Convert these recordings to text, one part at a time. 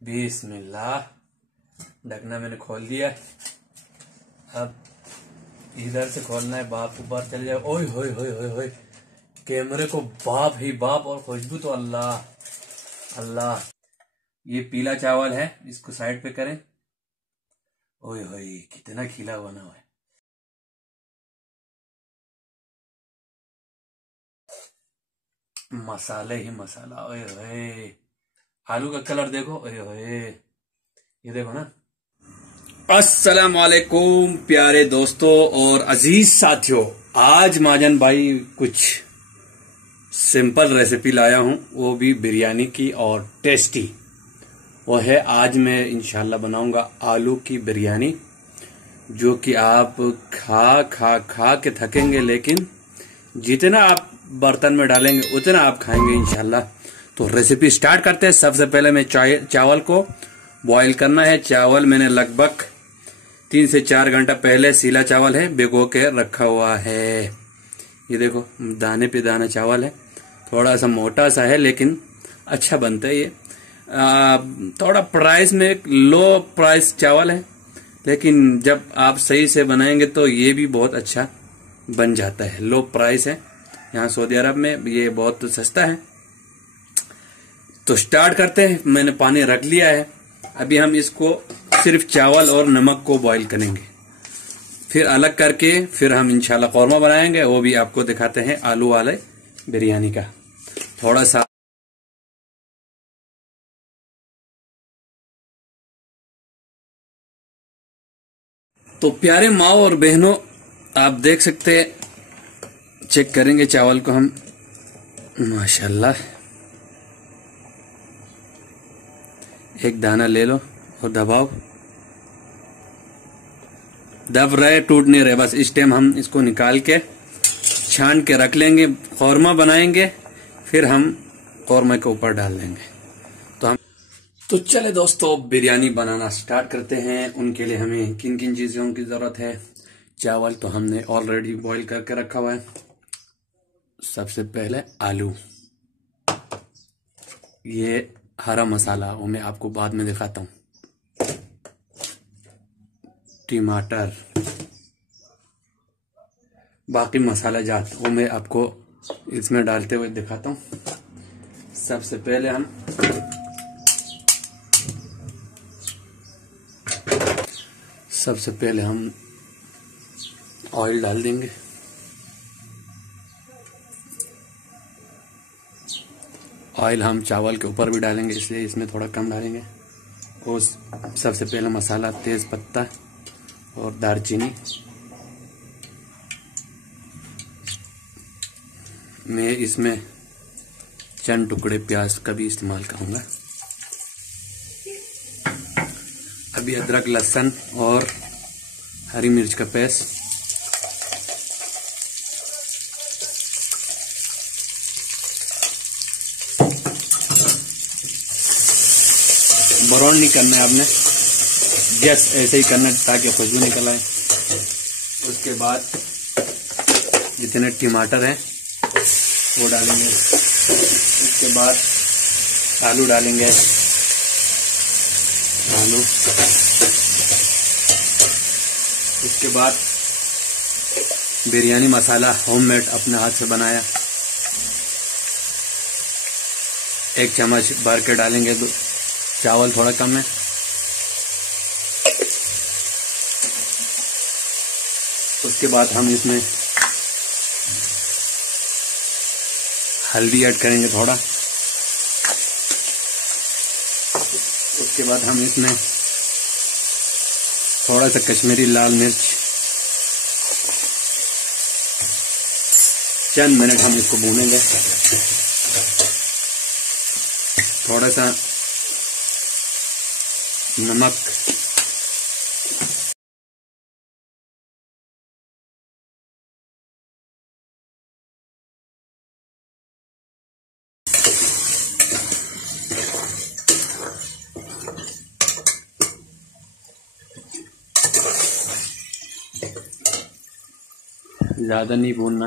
बिस्मिल्लाह। ढकना मैंने खोल दिया। अब इधर से खोलना है, बाप ऊपर चल जाए। ओए होए होए होए होए, कैमरे को बाप ही बाप, और खुशबू तो अल्लाह अल्लाह। ये पीला चावल है, इसको साइड पे करें। ओए होए, कितना खिला बना हुआ है। मसाले ही मसाला। ओए होए, आलू का कलर देखो। ओए होए, ये देखो ना। अस्सलाम वालेकुम प्यारे दोस्तों और अजीज साथियों, आज महाजन भाई कुछ सिंपल रेसिपी लाया हूं, वो भी बिरयानी की और टेस्टी। वो है, आज मैं इंशाल्लाह बनाऊंगा आलू की बिरयानी, जो कि आप खा खा खा के थकेंगे, लेकिन जितना आप बर्तन में डालेंगे उतना आप खाएंगे इंशाल्लाह। तो रेसिपी स्टार्ट करते हैं। सबसे पहले मैं चावल को बॉईल करना है। चावल मैंने लगभग 3 से 4 घंटा पहले, सीला चावल है, भिगो के रखा हुआ है। ये देखो, दाने पे दाना चावल है। थोड़ा सा मोटा सा है लेकिन अच्छा बनता है ये। थोड़ा प्राइस में लो प्राइस चावल है, लेकिन जब आप सही से बनाएंगे तो ये भी बहुत अच्छा बन जाता है। लो प्राइस है, यहाँ सऊदी अरब में ये बहुत सस्ता है। तो स्टार्ट करते हैं। मैंने पानी रख लिया है। अभी हम इसको सिर्फ चावल और नमक को बॉईल करेंगे, फिर अलग करके फिर हम इंशाल्लाह कौरमा बनाएंगे। वो भी आपको दिखाते हैं आलू वाले बिरयानी का। थोड़ा सा तो प्यारे माओ और बहनों, आप देख सकते हैं, चेक करेंगे चावल को हम। माशाल्लाह, एक दाना ले लो और दबाओ। दब रहे, टूट नहीं रहे, बस इस टाइम हम इसको निकाल के छान के रख लेंगे। कौरमा बनाएंगे, फिर हम कौरमा के ऊपर डाल देंगे। तो चले दोस्तों, बिरयानी बनाना स्टार्ट करते हैं। उनके लिए हमें किन किन चीजों की जरूरत है। चावल तो हमने ऑलरेडी बॉईल करके रखा हुआ है। सबसे पहले आलू, ये हरा मसाला, वो मैं आपको बाद में दिखाता हूँ। टमाटर, बाकी मसाला जात वो मैं आपको इसमें डालते हुए दिखाता हूँ। सबसे पहले हम ऑयल डाल देंगे। ऑयल हम चावल के ऊपर भी डालेंगे, इसलिए इसमें थोड़ा कम डालेंगे। और सबसे पहले मसाला, तेज पत्ता और दालचीनी। मैं इसमें चंद टुकड़े प्याज का भी इस्तेमाल करूंगा। अभी अदरक, लहसुन और हरी मिर्च का पेस्ट। ब्राउन नहीं करना है आपने, जस्ट ऐसे ही करना ताकि खुशबू निकल आए। उसके बाद जितने टमाटर हैं वो डालेंगे। उसके बाद आलू डालेंगे। आलू, उसके बाद बिरयानी मसाला होममेड अपने हाथ से बनाया, 1 चम्मच भर के डालेंगे। चावल थोड़ा कम है। उसके बाद हम इसमें हल्दी ऐड करेंगे थोड़ा। उसके बाद हम इसमें थोड़ा सा कश्मीरी लाल मिर्च, चंद मिनट हम इसको भूनेंगे। थोड़ा सा नमक, ज्यादा नहीं भूनना।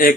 1